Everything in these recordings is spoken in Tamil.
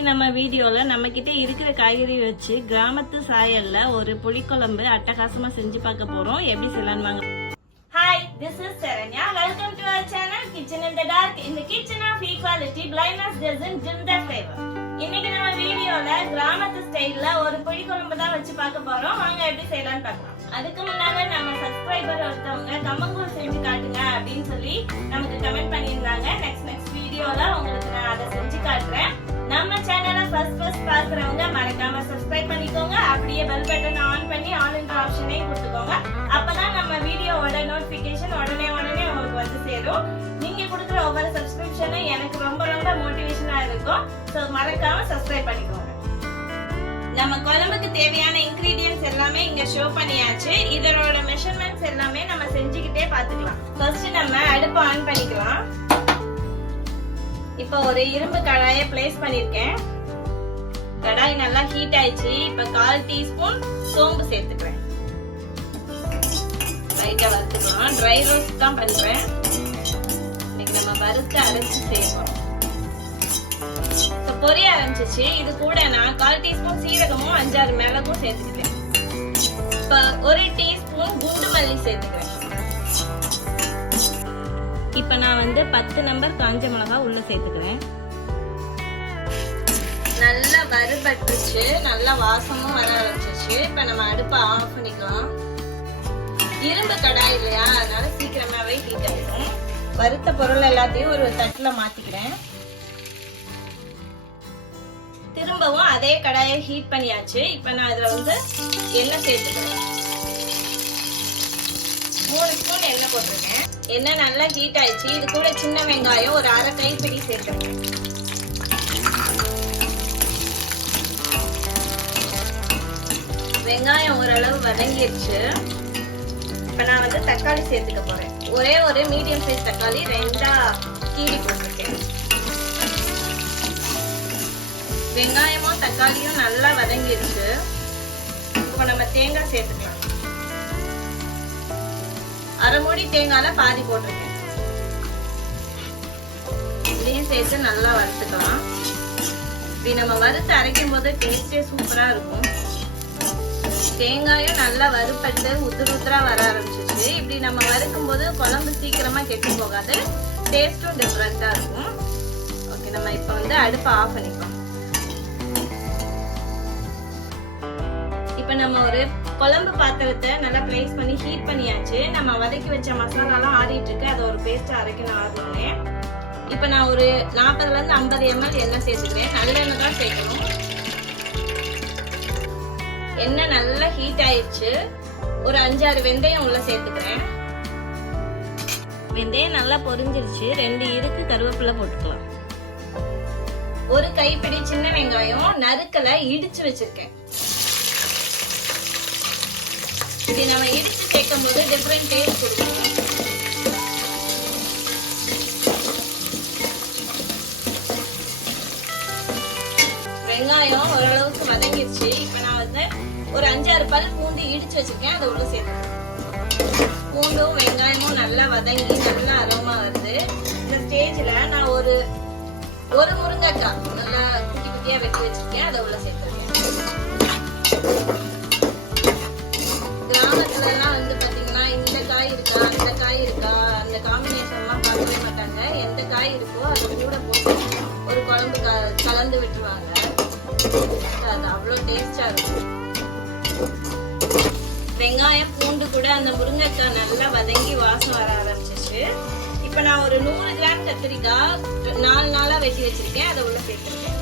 இன்னைக்கு நம்ம வீடியோல நம்ம கிட்ட இருக்கிற காய்கறி வச்சு கிராமத்து சாயல்ல ஒரு புளிக்குழம்பு அட்டகாசமா செஞ்சு பார்க்க போறோம். எப்படி செய்யலாம்னு வாங்க. Hi, this is Saranya. Welcome to our channel kitchen in the dark. இந்த kitchen of equality blindness doesn't dim the flavour. இன்னைக்கு நம்ம வீடியோல கிராமத்து ஸ்டைல்ல ஒரு புளிக்குழம்பு தான் வச்சு பார்க்க போறோம். வாங்க எப்படி செய்யலாம்னு பார்க்கலாம். அதுக்கு முன்னால நம்ம சப்ஸ்கிரைபர் ஒருத்தவங்க கமெண்ட் செஞ்சு காட்டுங்க அப்படின்னு சொல்லி நமக்கு கமெண்ட் பண்ணியிருந்தாங்க. நெக்ஸ்ட் வீடியோல உங்களுக்கு நான் அதை செஞ்சு காட்டுறேன். நம்ம சேனலை ஃபர்ஸ்ட் பார்க்கறவங்க மறக்காம சப்ஸ்கிரைப் பண்ணிக்கோங்க. அப்படியே பெல் பட்டன் ஆன் பண்ணி ஆல் என்ற ஆப்ஷனையும் கொடுத்துக்கோங்க. அப்பதான் நம்ம வீடியோவோட நோட்டிபிகேஷன் உடனே உங்களுக்கு வந்து சேரும். நீங்க கொடுக்குற ஒவ்வொரு சப்ஸ்கிரிப்ஷனும் எனக்கு ரொம்ப மோட்டிவேஷனா இருக்கும். சோ மறக்காம சப்ஸ்கிரைப் பண்ணிக்கோங்க. நம்ம குழம்புக்கு தேவையான இன்கிரிடியன்ட்ஸ் எல்லாமே இங்க ஷோ பண்ணியாச்சு. இதோட மெஷர்மெண்ட்ஸ் எல்லாமே நம்ம செஞ்சுக்கிட்டே பாத்துக்கலாம். ஃபர்ஸ்ட் நம்ம அடுப்பு ஆன் பண்ணிக்கலாம். இப்போ ஒரு இரும்பு கடாயை பிளேஸ் பண்ணிருக்கேன். கடாய் நல்லா ஹீட் ஆயிடுச்சு. இப்ப 1/4 டீஸ்பூன் சோம்பு சேர்த்துக்கிறேன். லைட்டா வறுத்துக்கலாம். ட்ரை ரோஸ்ட் தான் பண்றேன். இன்னைக்கு நம்ம வறுத்து அரைச்சு செய்வோம். பொரிய ஆரம்பிச்சிச்சு. இது கூட நான் 1/4 டீஸ்பூன் சீரகமும் 5-6 மிளகும் சேர்த்துக்கிறேன். இப்ப 1 டீஸ்பூன் குண்டு மல்லி சேர்த்துக்கிறேன். இப்ப நான் வந்து 10 நம்பர் காஞ்ச மிளகா உள்ள சேர்த்துக்கிறேன். நல்லா வறுபட்டுச்சு. நல்லா வாசமும் வர ஆரம்பிச்சிச்சு. இப்ப நம்ம அடுப்பை ஆஃப் பண்ணிக்கலாம். இரும்பு கடாய் இல்லையா, அதனால சீக்கிரமாவே ஹீட் ஆயிடும். வறுத்த பொருள் எல்லாத்தையும் ஒரு தட்டுல மாத்திக்கிறேன். திரும்பவும் அதே கடாயை ஹீட் பண்ணியாச்சு. இப்ப நான் இதுல வந்து எண்ணெய் சேர்த்துக்கிறேன். 3 ஸ்பூன் எண்ணெய் போட்டிருக்கேன். எண்ணெய் நல்லா ஹீட் ஆயிடுச்சு. இது கூட சின்ன வெங்காயம் ஒரு 1/2 கைப்பிடி சேர்த்துக்கிறேன். வெங்காயம் ஓரளவு வதங்கிடுச்சு. இப்ப நான் வந்து தக்காளி சேர்த்துக்க போறேன். ஒரே ஒரு மீடியம் சைஸ் தக்காளி 2ஆ கீறி போட்டிருக்கேன். வெங்காயமும் தக்காளியும் நல்லா வதங்கிடுச்சு. இப்ப நம்ம தேங்காய் சேர்த்துக்கலாம். 1/2 மூடி தேங்காயில பாதி போட்டிருக்கேன். இதையும் சேர்த்து நல்லா வறுத்துக்கலாம். இப்படி நம்ம வறுத்து அரைக்கும் போது டேஸ்டே சூப்பரா இருக்கும். தேங்காயும் நல்லா வறுப்பட்டு உதிரா வர ஆரம்பிச்சிச்சு. இப்படி நம்ம வறுக்கும் போது குழம்பு சீக்கிரமா கெட்டு போகாது. டேஸ்டும் டிஃப்ரெண்டா இருக்கும். ஓகே, நம்ம இப்ப வந்து அடுப்பை ஆஃப் பண்ணிக்கலாம். இப்ப நம்ம ஒரு குழம்பு பாத்திரத்தை நல்லா பிளேஸ் பண்ணி ஹீட் பண்ணியாச்சு. நம்ம வதக்கி வச்ச மசாலாலாம் ஆறிட்டு இருக்கு. அதை ஒரு பேஸ்ட் அரைக்கணும் ஆறுனே. இப்ப நான் ஒரு 40ல இருந்து 50 ml எண்ணெய் சேர்த்துக்கிறேன். நல்லெண்ணெய் தான் சேர்க்கணும். எண்ணெய் நல்லா ஹீட் ஆயிடுச்சு. ஒரு 5-6 வெந்தயம் உள்ள சேர்த்துக்கிறேன். வெந்தயம் நல்லா பொரிஞ்சிருச்சு. 2 இருக்கு கருவேப்பிலை போட்டுக்கலாம். ஒரு கைப்பிடி சின்ன வெங்காயம் நறுக்கல இடிச்சு வச்சிருக்கேன். இப்படி நம்ம இடிச்சு சேர்க்கும் போது டிஃபரெண்ட் டேஸ்ட் கொடுக்கும். வெங்காயம் ஓரளவுக்கு வதங்கிடுச்சு. இப்ப நான் வந்து ஒரு 5-6 பல் பூண்டு இடிச்சு வச்சிருக்கேன். அதை உள்ள சேர்த்துக்கிறேன். பூண்டும் வெங்காயமும் நல்லா வதங்கி நல்லா அரோமா வருது. இந்த ஸ்டேஜ்ல நான் ஒரு முருங்கைக்காய் நல்லா குட்டி குட்டியா வெட்டி வச்சிருக்கேன். அதை உள்ள சேர்த்துருக்கேன். கிராமத்துல எல்லாம் வந்து பாத்தீங்கன்னா இந்த காய் இருக்கா அந்த காய் இருக்கா அந்த காம்பினேஷன் எல்லாம் பார்க்கவே மாட்டாங்க. எந்த காய் இருக்கோ அது கூட போட்டு ஒரு குழம்பு கலந்து விட்டுருவாங்க. அது அவ்வளோ டேஸ்டா இருக்கும். வெங்காயம் பூண்டு கூட அந்த முருங்கைக்காய் நல்லா வதங்கி வாசம் வர ஆரம்பிச்சிச்சு. இப்ப நான் ஒரு 100 கிராம் கத்திரிக்காய் 4 நாளா வெட்டி வச்சிருக்கேன். அதை உள்ள சேர்த்துருக்கேன்.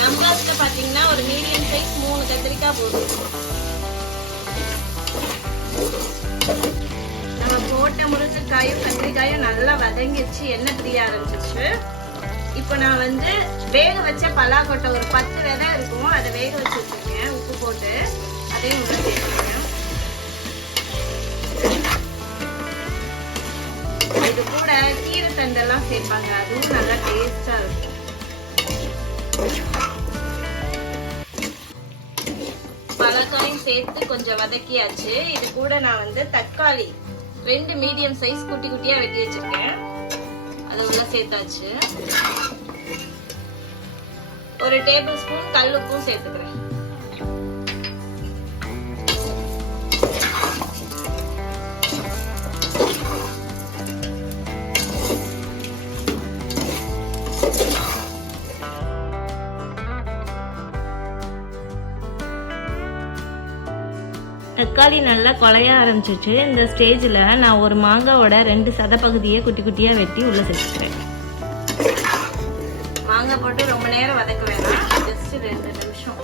நம்பர்ஸ்ல பாத்தீங்கன்னா ஒரு மீடியம் சைஸ் 3 கத்திரிக்காய் போதும். நம்ம போட்ட முருங்கைக்காயும் கத்திரிக்காயும் நல்லா வதங்கிடுச்சு. எண்ணெய் பிரிய ஆரம்பிச்சிச்சு. இப்ப நான் வந்து வேக வச்ச பலாக்கொட்டை ஒரு 10 விதை இருக்கும். அதை வேக வச்சு வச்சிருக்கேன். உப்பு போட்டு அதையும் உள்ள சேர்த்துருக்கேன். இது கூட கீரை தண்டெல்லாம் சேர்ப்பாங்க. அதுவும் நல்லா டேஸ்டா இருக்கும். பழக்காயும் சேர்த்து கொஞ்சம் வதக்கியாச்சு. இது கூட நான் வந்து தக்காளி 2 மீடியம் சைஸ் குட்டி குட்டியா வெட்டி வச்சிருக்கேன். அது உள்ள சேர்த்தாச்சு. ஒரு டேபிள் ஸ்பூன் கல்லுப்பும் சேர்த்துக்கிறேன். தக்காளி நல்லா குழைய ஆரம்பிச்சிச்சு. இந்த ஸ்டேஜில் நான் ஒரு மாங்காவோட 2 சதப்பகுதியை குட்டி குட்டியாக வெட்டி உள்ள சேர்த்துக்கிறேன். மாங்காய் போட்டு ரொம்ப நேரம் வதக்க வேணாம், ஜஸ்ட் 2 நிமிஷம்.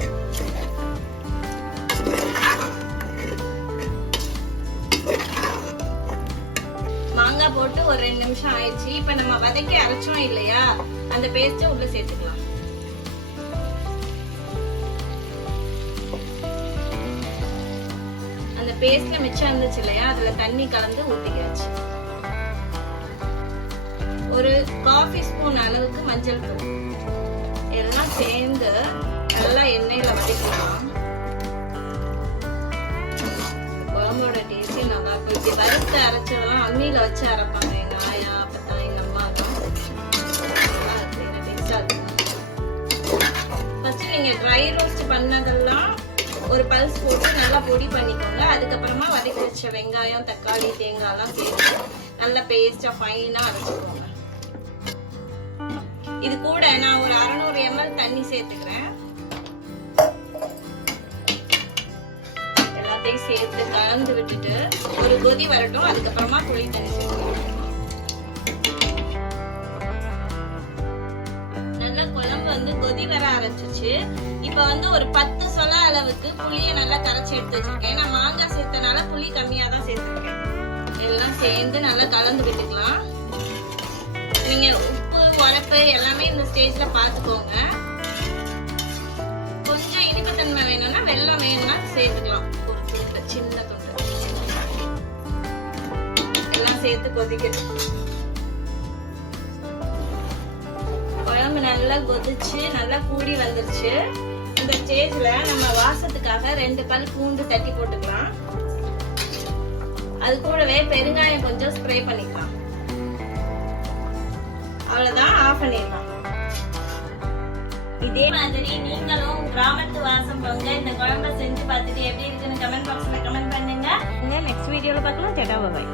மாங்காய் போட்டு ஒரு 2 நிமிஷம் ஆயிடுச்சு. இப்போ நம்ம வதக்கி அரைச்சோம் இல்லையா, அந்த பேஸ்ட்டை உள்ள சேர்த்துக்கலாம். பேஸ்ட்ல மிச்சம் இருந்துச்சு இல்லையா, அதுல தண்ணி கலந்து ஊத்திக்காச்சு. ஒரு காஃபி ஸ்பூன் அளவுக்கு மஞ்சள் தூள் எல்லாம் சேர்ந்து நல்லா எண்ணெயில வதக்கலாம். குழம்போட டேஸ்டே நல்லா இருக்கும். இப்படி வறுத்து அரைச்சதெல்லாம் அம்மியில வச்சு அரைப்பாங்க எங்க ஆயா, அப்பதான் எங்க அம்மா தான். டேஸ்டா இருக்கும். ஃபர்ஸ்ட் நீங்க ட்ரை ரோஸ்ட் பண்ணதெல்லாம் ஒரு பல்ஸ் போட்டு நல்லா பொடி பண்ணிக்கோங்க. அதுக்கப்புறமா வதக்கி வச்ச வெங்காயம், தக்காளி, தேங்காய் எல்லாம் சேர்த்து நல்லா பேஸ்டா ஃபைனா அரைச்சுக்கோங்க. இது கூட நான் ஒரு 600 ml தண்ணி சேர்த்துக்கிறேன். எல்லாத்தையும் சேர்த்து கலந்து விட்டுட்டு ஒரு கொதி வரட்டும். அதுக்கப்புறமா புளி தண்ணி சேர்த்துக்கோங்க. குழம்பு கொதி வர ஆரம்பிச்சிச்சு. இப்ப ஒரு 10 சொல அளவுக்கு புளிய நல்லா கரைச்சி எடுத்து வச்சிருக்கேன். நான் மாங்காய் சேர்த்தனால புளி கம்மியா தான் சேர்த்திருக்கேன். எல்லாம் சேர்ந்து நல்லா கலந்து விட்டுக்கலாம். நீங்க உப்பு, உரப்பு எல்லாமே இந்த ஸ்டேஜ்ல பாத்துக்கோங்க. கொஞ்சம் இனிப்புத்தன்மை வேணும்னா வெல்லம் வேணும்னா சேர்த்துக்கலாம். ஒரு துண்டு, சின்ன துண்டு எல்லாம் சேர்த்து கொதிக்கணும். குழம்பு நல்லா கொதிச்சு நல்லா கூடி வந்துருச்சு. இந்த ஸ்டேஜ்ல நம்ம வாசத்துக்காக 2 பல் பூண்டு தட்டி போட்டுக்கலாம். அது கூடவே பெருங்காயம் கொஞ்சம் ஸ்ப்ரே பண்ணிக்கலாம். அவ்வளவுதான், ஆஃப் பண்ணிடலாம். இதே மாதிரி நீங்களும் கிராமத்து வாசம் பொங்க இந்த குழம்பை செஞ்சு பார்த்துட்டு எப்படி இருக்குன்னு கமெண்ட் பாக்ஸ்ல கமெண்ட் பண்ணுங்க. நெக்ஸ்ட் வீடியோல பார்க்கலாம். டாடா, பை.